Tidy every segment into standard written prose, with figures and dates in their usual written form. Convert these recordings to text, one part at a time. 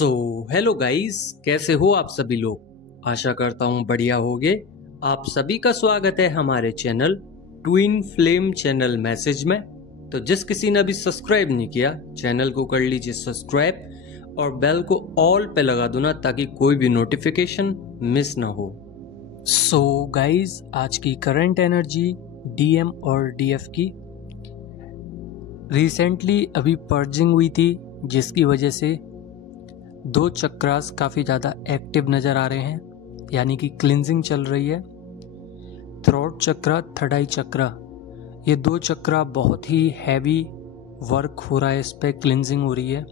So hello guys, कैसे हो आप सभी लोग। आशा करता हूँ बढ़िया होगे। आप सभी का स्वागत है हमारे channel twin flame channel message में। तो जिस किसी ने अभी सब्सक्राइब नहीं किया, चैनल को कर लीजिए सब्सक्राइब और बेल को ऑल पे लगा दो ना, ताकि कोई भी नोटिफिकेशन मिस ना हो। सो गाइस, आज की करंट एनर्जी डीएम और डीएफ की। रिसेंटली अभी पर्जिंग हुई थी, जिसकी वजह से दो चक्रास काफ़ी ज़्यादा एक्टिव नज़र आ रहे हैं, यानी कि क्लिनजिंग चल रही है। थ्रोट चक्रा, थर्ड आई चक्रा, ये दो चक्रा बहुत ही हैवी वर्क हो रहा है, इस पर क्लिनजिंग हो रही है।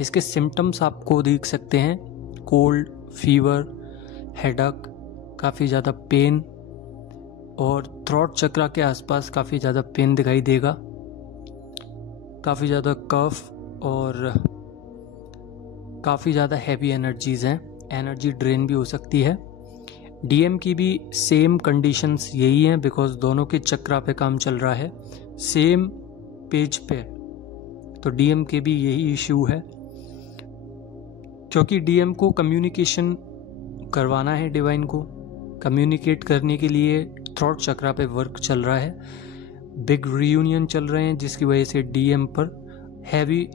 इसके सिम्टम्स आपको देख सकते हैं: कोल्ड, फीवर, हेडक, काफ़ी ज़्यादा पेन, और थ्रोट चक्रा के आसपास काफ़ी ज़्यादा पेन दिखाई देगा, काफ़ी ज़्यादा कफ और काफ़ी ज़्यादा हैवी एनर्जीज़ हैं। एनर्जी ड्रेन भी हो सकती है। डीएम की भी सेम कंडीशंस यही हैं, बिकॉज दोनों के चक्रा पे काम चल रहा है सेम पेज पे। तो डीएम के भी यही इश्यू है, क्योंकि डीएम को कम्युनिकेशन करवाना है, डिवाइन को कम्युनिकेट करने के लिए थ्रोट चक्रा पे वर्क चल रहा है। बिग रियूनियन चल रहे हैं, जिसकी वजह से डीएम पर हैवी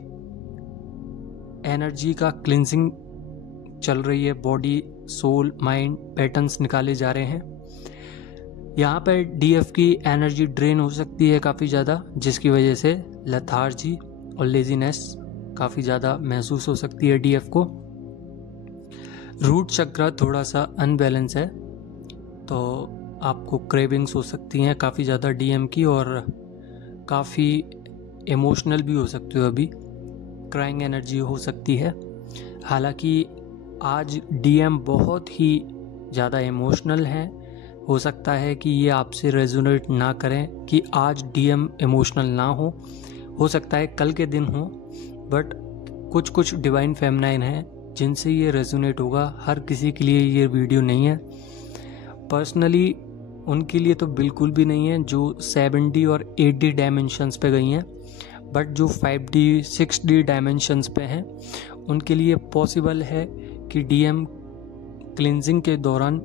एनर्जी का क्लिनजिंग चल रही है। बॉडी, सोल, माइंड पैटर्न्स निकाले जा रहे हैं। यहाँ पर डीएफ की एनर्जी ड्रेन हो सकती है काफ़ी ज़्यादा, जिसकी वजह से लेथार्जी और लेजीनेस काफ़ी ज़्यादा महसूस हो सकती है डीएफ को। रूट चक्र थोड़ा सा अनबैलेंस है, तो आपको क्रेविंग्स हो सकती हैं काफ़ी ज़्यादा डीएम की, और काफ़ी इमोशनल भी हो सकती हो, अभी क्राइंग एनर्जी हो सकती है। हालांकि आज डीएम बहुत ही ज़्यादा इमोशनल हैं। हो सकता है कि ये आपसे रेजोनेट ना करें कि आज डीएम इमोशनल ना हो सकता है कल के दिन हो, बट कुछ डिवाइन फेमिनाइन हैं जिनसे ये रेजोनेट होगा। हर किसी के लिए ये वीडियो नहीं है। पर्सनली उनके लिए तो बिल्कुल भी नहीं है जो 7D और 8D डायमेंशंस पे गई हैं, बट जो 5D 6D डायमेंशंस पे हैं उनके लिए पॉसिबल है कि डीएम क्लिनजिंग के दौरान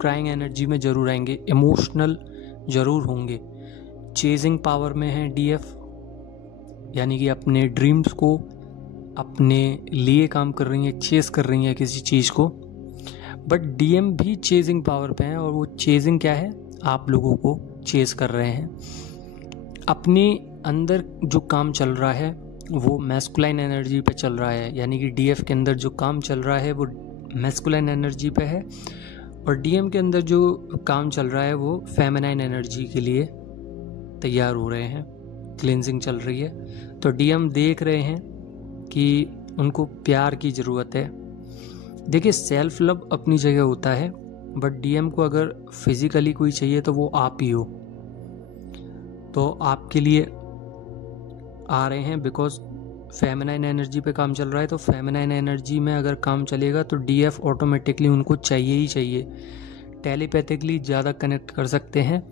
क्राइंग एनर्जी में ज़रूर आएंगे, इमोशनल ज़रूर होंगे। चेजिंग पावर में है डीएफ, यानी कि अपने ड्रीम्स को अपने लिए काम कर रही हैं, चेस कर रही हैं किसी चीज़ को। बट डीएम भी चेजिंग पावर पे हैं, और वो चेजिंग क्या है, आप लोगों को चेस कर रहे हैं। अपने अंदर जो काम चल रहा है वो मैस्कुलाइन एनर्जी पे चल रहा है, यानी कि डीएफ के अंदर जो काम चल रहा है वो मैस्कुलाइन एनर्जी पे है, और डीएम के अंदर जो काम चल रहा है वो फेमिनाइन एनर्जी के लिए तैयार हो रहे हैं। क्लिनजिंग चल रही है, तो डीएम देख रहे हैं कि उनको प्यार की ज़रूरत है। देखिए, सेल्फ लव अपनी जगह होता है, बट डीएम को अगर फिजिकली कोई चाहिए तो वो आप ही हो। तो आपके लिए आ रहे हैं, बिकॉज फेमिनाइन एनर्जी पे काम चल रहा है। तो फेमिनाइन एनर्जी में अगर काम चलेगा तो डीएफ ऑटोमेटिकली उनको चाहिए ही चाहिए। टेलीपैथिकली ज़्यादा कनेक्ट कर सकते हैं,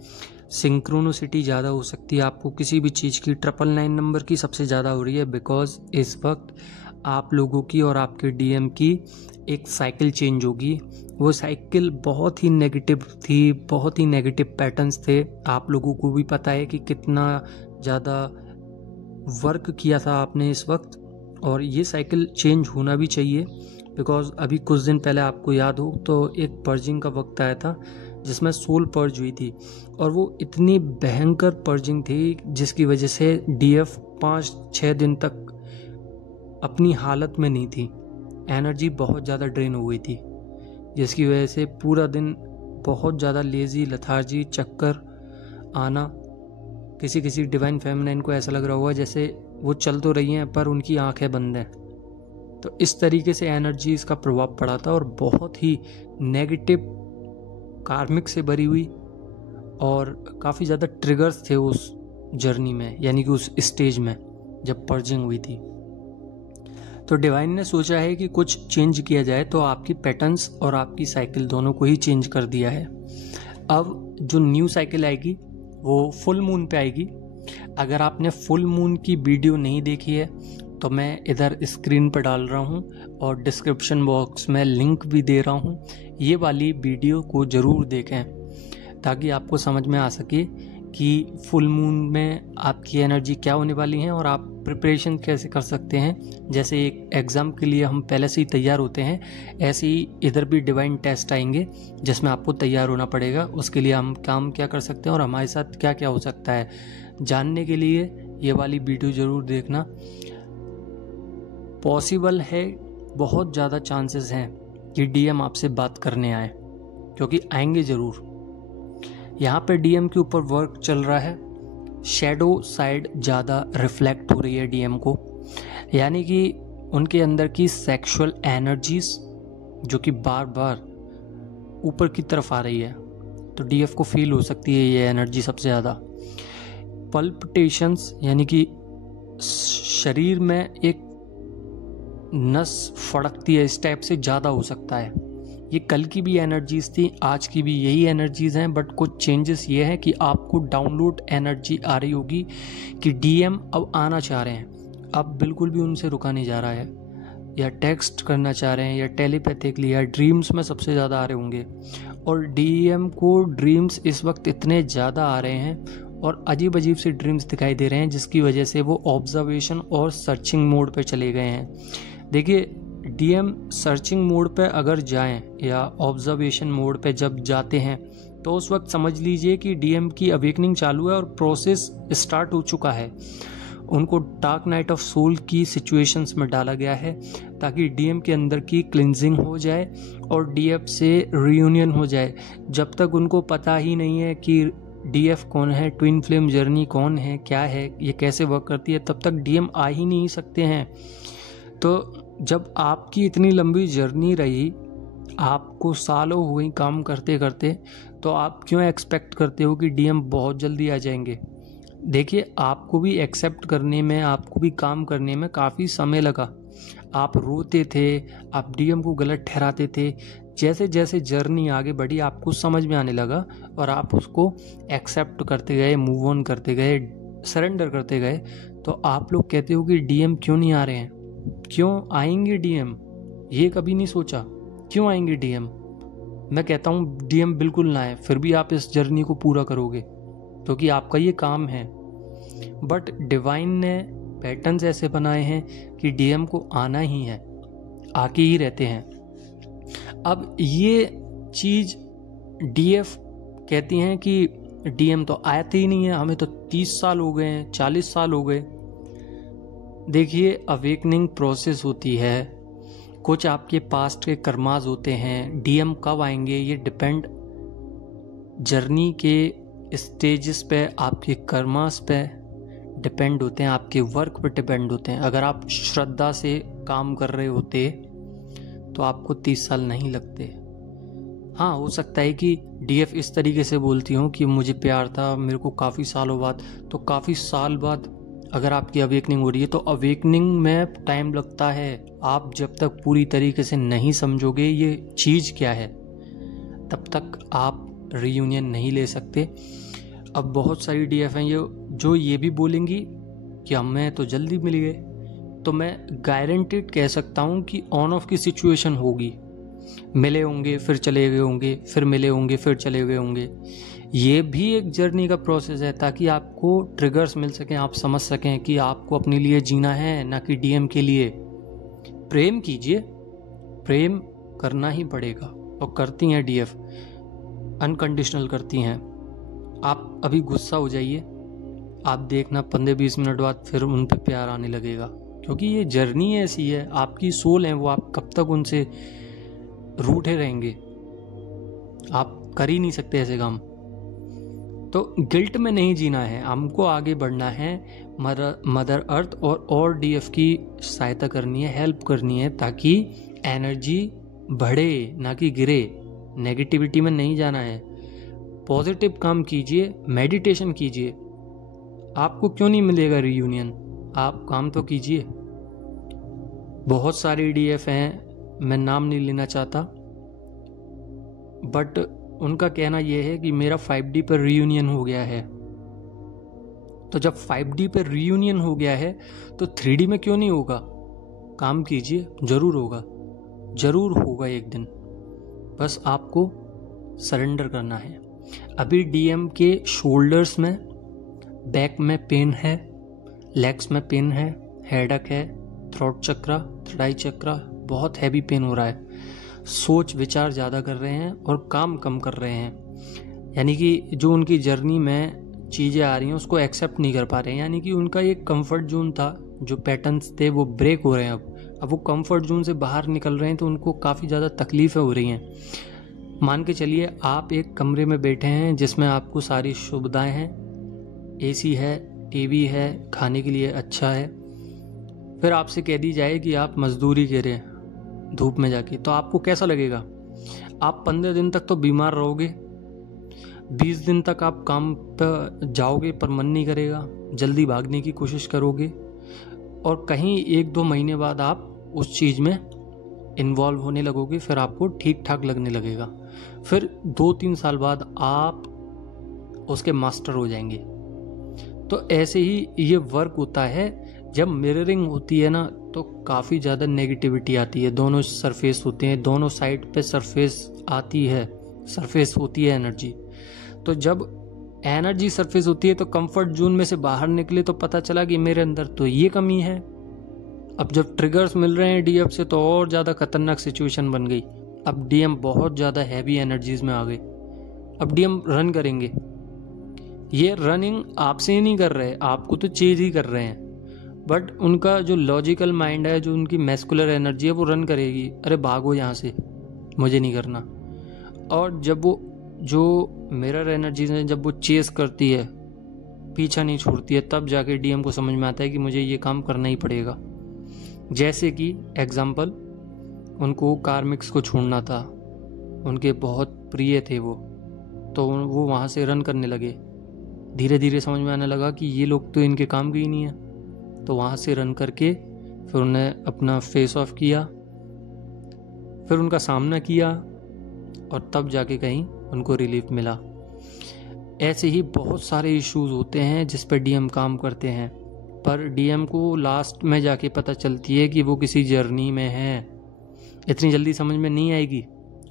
सिंक्रोनिसिटी ज़्यादा हो सकती है आपको किसी भी चीज़ की। 999 नंबर की सबसे ज़्यादा हो रही है, बिकॉज इस वक्त आप लोगों की और आपके डीएम की एक साइकिल चेंज होगी। वो साइकिल बहुत ही नेगेटिव थी, बहुत ही नेगेटिव पैटर्न्स थे। आप लोगों को भी पता है कि कितना ज़्यादा वर्क किया था आपने इस वक्त, और ये साइकिल चेंज होना भी चाहिए। बिकॉज अभी कुछ दिन पहले आपको याद हो तो एक पर्जिंग का वक्त आया था जिसमें सोल पर्ज हुई थी, और वो इतनी भयंकर पर्जिंग थी जिसकी वजह से डीएफ 5-6 दिन तक अपनी हालत में नहीं थी। एनर्जी बहुत ज़्यादा ड्रेन हो गई थी, जिसकी वजह से पूरा दिन बहुत ज़्यादा लेज़ी, लथार्जी, चक्कर आना। किसी डिवाइन फेमिनाइन को ऐसा लग रहा होगा जैसे वो चल तो रही हैं पर उनकी आंखें बंद हैं। तो इस तरीके से एनर्जीज का प्रभाव पड़ा था, और बहुत ही नेगेटिव कार्मिक से भरी हुई, और काफ़ी ज़्यादा ट्रिगर्स थे उस जर्नी में, यानी कि उस स्टेज में जब पर्जिंग हुई थी। तो डिवाइन ने सोचा है कि कुछ चेंज किया जाए, तो आपकी पैटर्न्स और आपकी साइकिल दोनों को ही चेंज कर दिया है। अब जो न्यू साइकिल आएगी वो फुल मून पे आएगी। अगर आपने फुल मून की वीडियो नहीं देखी है तो मैं इधर स्क्रीन पर डाल रहा हूँ और डिस्क्रिप्शन बॉक्स में लिंक भी दे रहा हूँ। ये वाली वीडियो को ज़रूर देखें ताकि आपको समझ में आ सके कि फुल मून में आपकी एनर्जी क्या होने वाली है और आप प्रिपरेशन कैसे कर सकते हैं। जैसे एक एग्ज़ाम के लिए हम पहले से ही तैयार होते हैं, ऐसे ही इधर भी डिवाइन टेस्ट आएंगे जिसमें आपको तैयार होना पड़ेगा। उसके लिए हम काम क्या कर सकते हैं और हमारे साथ क्या क्या हो सकता है, जानने के लिए ये वाली वीडियो ज़रूर देखना। पॉसिबल है, बहुत ज़्यादा चांसेस हैं कि डीएम आपसे बात करने आए, क्योंकि आएंगे ज़रूर। यहाँ पे डीएम के ऊपर वर्क चल रहा है, शैडो साइड ज़्यादा रिफ्लेक्ट हो रही है डीएम को, यानी कि उनके अंदर की सेक्सुअल एनर्जीज जो कि बार बार ऊपर की तरफ आ रही है, तो डीएफ को फील हो सकती है ये एनर्जी सबसे ज़्यादा। पल्पिटेशंस यानी कि शरीर में एक नस फड़कती है, इस टाइप से ज़्यादा हो सकता है। ये कल की भी एनर्जीज थी, आज की भी यही एनर्जीज हैं, बट कुछ चेंजेस ये हैं कि आपको डाउनलोड एनर्जी आ रही होगी कि डीएम अब आना चाह रहे हैं। अब बिल्कुल भी उनसे रुका नहीं जा रहा है, या टेक्स्ट करना चाह रहे हैं या टेलीपैथिकली या ड्रीम्स में सबसे ज़्यादा आ रहे होंगे। और डीएम को ड्रीम्स इस वक्त इतने ज़्यादा आ रहे हैं और अजीब अजीब से ड्रीम्स दिखाई दे रहे हैं, जिसकी वजह से वो ऑब्जर्वेशन और सर्चिंग मोड पे चले गए हैं। देखिए, डीएम सर्चिंग मोड पे अगर जाएं या ऑब्जर्वेशन मोड पे जब जाते हैं तो उस वक्त समझ लीजिए कि डीएम की अवेकनिंग चालू है और प्रोसेस स्टार्ट हो चुका है। उनको डार्क नाइट ऑफ सोल की सिचुएशंस में डाला गया है ताकि डीएम के अंदर की क्लिंजिंग हो जाए और डीएफ से रियूनियन हो जाए। जब तक उनको पता ही नहीं है कि डीएफ कौन है, ट्विन फ्लेम जर्नी कौन है, क्या है, ये कैसे वर्क करती है, तब तक डीएम आ ही नहीं सकते हैं। तो जब आपकी इतनी लंबी जर्नी रही, आपको सालों हुए काम करते करते, तो आप क्यों एक्सपेक्ट करते हो कि डीएम बहुत जल्दी आ जाएंगे। देखिए, आपको भी एक्सेप्ट करने में, आपको भी काम करने में काफ़ी समय लगा। आप रोते थे, आप डीएम को गलत ठहराते थे। जैसे जैसे जर्नी आगे बढ़ी आपको समझ में आने लगा और आप उसको एक्सेप्ट करते गए, मूव ऑन करते गए, सरेंडर करते गए। तो आप लोग कहते हो कि डीएम क्यों नहीं आ रहे हैं, क्यों आएंगे डीएम, ये कभी नहीं सोचा क्यों आएंगे डीएम। मैं कहता हूँ डीएम बिल्कुल ना आए, फिर भी आप इस जर्नी को पूरा करोगे क्योंकि आपका ये काम है। बट डिवाइन ने पैटर्न्स ऐसे बनाए हैं कि डीएम को आना ही है, आके ही रहते हैं। अब ये चीज डीएफ कहती हैं कि डीएम तो आते ही नहीं है, हमें तो 30 साल हो गए हैं, 40 साल हो गए। देखिए, अवेकनिंग प्रोसेस होती है, कुछ आपके पास्ट के कर्मास होते हैं। डीएम कब आएंगे ये डिपेंड जर्नी के स्टेजेस पे, आपके कर्मास पे डिपेंड होते हैं, आपके वर्क पे डिपेंड होते हैं। अगर आप श्रद्धा से काम कर रहे होते तो आपको 30 साल नहीं लगते। हाँ, हो सकता है कि डीएफ इस तरीके से बोलती हूँ कि मुझे प्यार था, मेरे को काफ़ी सालों बाद, तो काफ़ी साल बाद अगर आपकी अवेकनिंग हो रही है तो अवेकनिंग में टाइम लगता है। आप जब तक पूरी तरीके से नहीं समझोगे ये चीज़ क्या है, तब तक आप रियूनियन नहीं ले सकते। अब बहुत सारी डीएफ हैं जो ये भी बोलेंगी कि हमें तो जल्दी मिल गए, तो मैं गारंटीड कह सकता हूँ कि ऑन ऑफ की सिचुएशन होगी। मिले होंगे, फिर चले गए होंगे, फिर मिले होंगे, फिर चले गए होंगे। ये भी एक जर्नी का प्रोसेस है ताकि आपको ट्रिगर्स मिल सकें, आप समझ सकें कि आपको अपने लिए जीना है, ना कि डीएम के लिए। प्रेम कीजिए, प्रेम करना ही पड़ेगा और करती हैं डीएफ, अनकंडीशनल करती हैं। आप अभी गुस्सा हो जाइए, आप देखना 15-20 मिनट बाद फिर उन पे प्यार आने लगेगा, क्योंकि ये जर्नी ऐसी है। आपकी सोल है वो, आप कब तक उनसे रूठे रहेंगे, आप कर ही नहीं सकते ऐसे काम। तो गिल्ट में नहीं जीना है, हमको आगे बढ़ना है। मदर अर्थ और डीएफ की सहायता करनी है, हेल्प करनी है, ताकि एनर्जी बढ़े ना कि गिरे। नेगेटिविटी में नहीं जाना है, पॉजिटिव काम कीजिए, मेडिटेशन कीजिए। आपको क्यों नहीं मिलेगा रियूनियन, आप काम तो कीजिए। बहुत सारे डीएफ हैं, मैं नाम नहीं लेना चाहता, बट उनका कहना यह है कि मेरा 5D पर रियूनियन हो गया है। तो जब 5D पे रीयूनियन हो गया है तो 3D में क्यों नहीं होगा? काम कीजिए, जरूर होगा, जरूर होगा एक दिन, बस आपको सरेंडर करना है। अभी डीएम के शोल्डर्स में, बैक में पेन है, लेग्स में पेन है, हेडक है, थ्रोट चक्रा, थर्डाई चक्रा, बहुत हैवी पेन हो रहा है। सोच विचार ज़्यादा कर रहे हैं और काम कम कर रहे हैं, यानी कि जो उनकी जर्नी में चीज़ें आ रही हैं उसको एक्सेप्ट नहीं कर पा रहे हैं। यानी कि उनका एक कंफर्ट जोन था, जो पैटर्न्स थे वो ब्रेक हो रहे हैं। अब वो कंफर्ट जोन से बाहर निकल रहे हैं तो उनको काफ़ी ज़्यादा तकलीफ़ें हो रही हैं। मान के चलिए आप एक कमरे में बैठे हैं जिसमें आपको सारी सुविधाएं हैं, एसी है, टीवी है, खाने के लिए अच्छा है, फिर आपसे कह दी जाए कि आप मजदूरी करें धूप में जाके, तो आपको कैसा लगेगा? आप 15 दिन तक तो बीमार रहोगे, 20 दिन तक आप काम पर जाओगे पर मन नहीं करेगा, जल्दी भागने की कोशिश करोगे, और कहीं 1-2 महीने बाद आप उस चीज़ में इन्वॉल्व होने लगोगे, फिर आपको ठीक ठाक लगने लगेगा, फिर 2-3 साल बाद आप उसके मास्टर हो जाएंगे। तो ऐसे ही ये वर्क होता है। जब मिररिंग होती है ना तो काफ़ी ज़्यादा नेगेटिविटी आती है, दोनों सरफेस होते हैं, दोनों साइड पे सरफेस आती है, सरफेस होती है एनर्जी। तो जब एनर्जी सरफेस होती है तो कंफर्ट जोन में से बाहर निकले तो पता चला कि मेरे अंदर तो ये कमी है। अब जब ट्रिगर्स मिल रहे हैं डीएफ से तो और ज़्यादा खतरनाक सिचुएशन बन गई। अब डीएम बहुत ज़्यादा हैवी एनर्जीज में आ गए। अब डीएम रन करेंगे, ये रनिंग आपसे ही नहीं कर रहे, आपको तो चेज ही कर रहे हैं, बट उनका जो लॉजिकल माइंड है, जो उनकी मैस्कुलर एनर्जी है वो रन करेगी, अरे भागो यहाँ से, मुझे नहीं करना। और जब वो जो मिरर एनर्जीज है जब वो चेस करती है, पीछा नहीं छोड़ती है, तब जाके डीएम को समझ में आता है कि मुझे ये काम करना ही पड़ेगा। जैसे कि एग्जाम्पल, उनको कार्मिक्स को छोड़ना था, उनके बहुत प्रिय थे वो, तो वो वहाँ से रन करने लगे। धीरे धीरे समझ में आने लगा कि ये लोग तो इनके काम के ही नहीं है, तो वहाँ से रन करके फिर उन्हें अपना फेस ऑफ किया, फिर उनका सामना किया, और तब जाके कहीं उनको रिलीफ मिला। ऐसे ही बहुत सारे इश्यूज होते हैं जिस पर डीएम काम करते हैं, पर डीएम को लास्ट में जाके पता चलती है कि वो किसी जर्नी में है। इतनी जल्दी समझ में नहीं आएगी,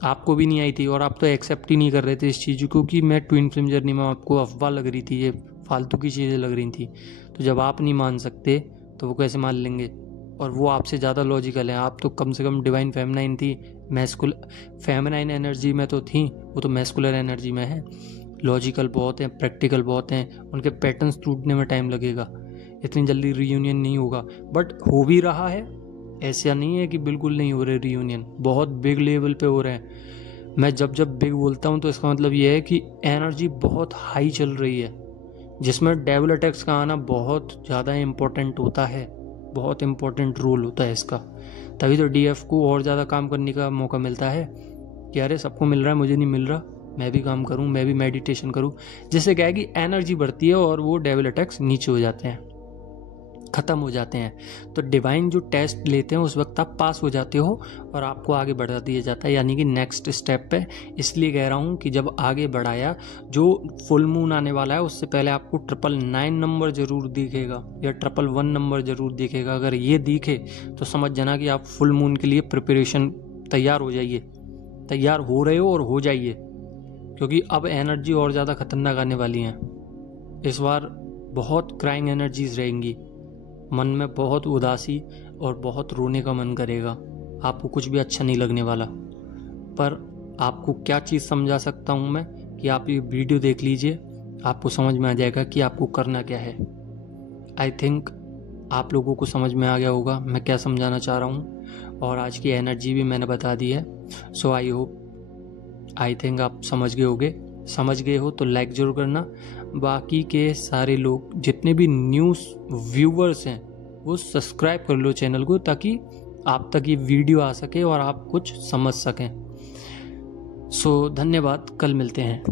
आपको भी नहीं आई थी, और आप तो एक्सेप्ट ही नहीं कर रहे थे इस चीज़ को कि मैं ट्विन फ्लेम जर्नी में, आपको अफवाह लग रही थी, ये फालतू की चीज़ें लग रही थी। तो जब आप नहीं मान सकते तो वो कैसे मान लेंगे? और वो आपसे ज़्यादा लॉजिकल है। आप तो कम से कम डिवाइन फेमिनाइन थी, फेमिनाइन एनर्जी में तो थी, वो तो मैस्कुलर एनर्जी में है। लॉजिकल बहुत हैं, प्रैक्टिकल बहुत हैं, उनके पैटर्न्स टूटने में टाइम लगेगा, इतनी जल्दी रीयूनियन नहीं होगा। बट हो भी रहा है, ऐसा नहीं है कि बिल्कुल नहीं हो रहे रीयूनियन, बहुत बिग लेवल पे हो रहे हैं। मैं जब जब बिग बोलता हूँ तो इसका मतलब ये है कि एनर्जी बहुत हाई चल रही है, जिसमें डेविल अटैक्स का आना बहुत ज़्यादा इम्पोर्टेंट होता है, बहुत इम्पोर्टेंट रोल होता है इसका। तभी तो डीएफ को और ज़्यादा काम करने का मौका मिलता है कि अरे सबको मिल रहा है, मुझे नहीं मिल रहा, मैं भी काम करूं, मैं भी मेडिटेशन करूं, जिससे क्या है कि एनर्जी बढ़ती है और वो डेविल अटैक्स नीचे हो जाते हैं, ख़त्म हो जाते हैं। तो डिवाइन जो टेस्ट लेते हैं उस वक्त आप पास हो जाते हो और आपको आगे बढ़ा दिया जाता है, यानी कि नेक्स्ट स्टेप पे। इसलिए कह रहा हूँ कि जब आगे बढ़ाया, जो फुल मून आने वाला है उससे पहले आपको 999 नंबर ज़रूर दिखेगा या 111 नंबर ज़रूर दिखेगा। अगर ये दिखे तो समझ जाना कि आप फुल मून के लिए प्रिपरेशन तैयार हो जाइए, तैयार हो रहे हो और हो जाइए, क्योंकि अब एनर्जी और ज़्यादा खतरनाक आने वाली हैं। इस बार बहुत क्राइंग एनर्जीज रहेंगी, मन में बहुत उदासी और बहुत रोने का मन करेगा, आपको कुछ भी अच्छा नहीं लगने वाला। पर आपको क्या चीज़ समझा सकता हूँ मैं कि आप ये वीडियो देख लीजिए, आपको समझ में आ जाएगा कि आपको करना क्या है। आई थिंक आप लोगों को समझ में आ गया होगा मैं क्या समझाना चाह रहा हूँ, और आज की एनर्जी भी मैंने बता दी है। सो आई थिंक आप समझ गए होगे। समझ गए हो तो लाइक ज़रूर करना। बाकी के सारे लोग जितने भी न्यूज़ व्यूवर्स हैं वो सब्सक्राइब कर लो चैनल को, ताकि आप तक ये वीडियो आ सके और आप कुछ समझ सकें। सो धन्यवाद, कल मिलते हैं।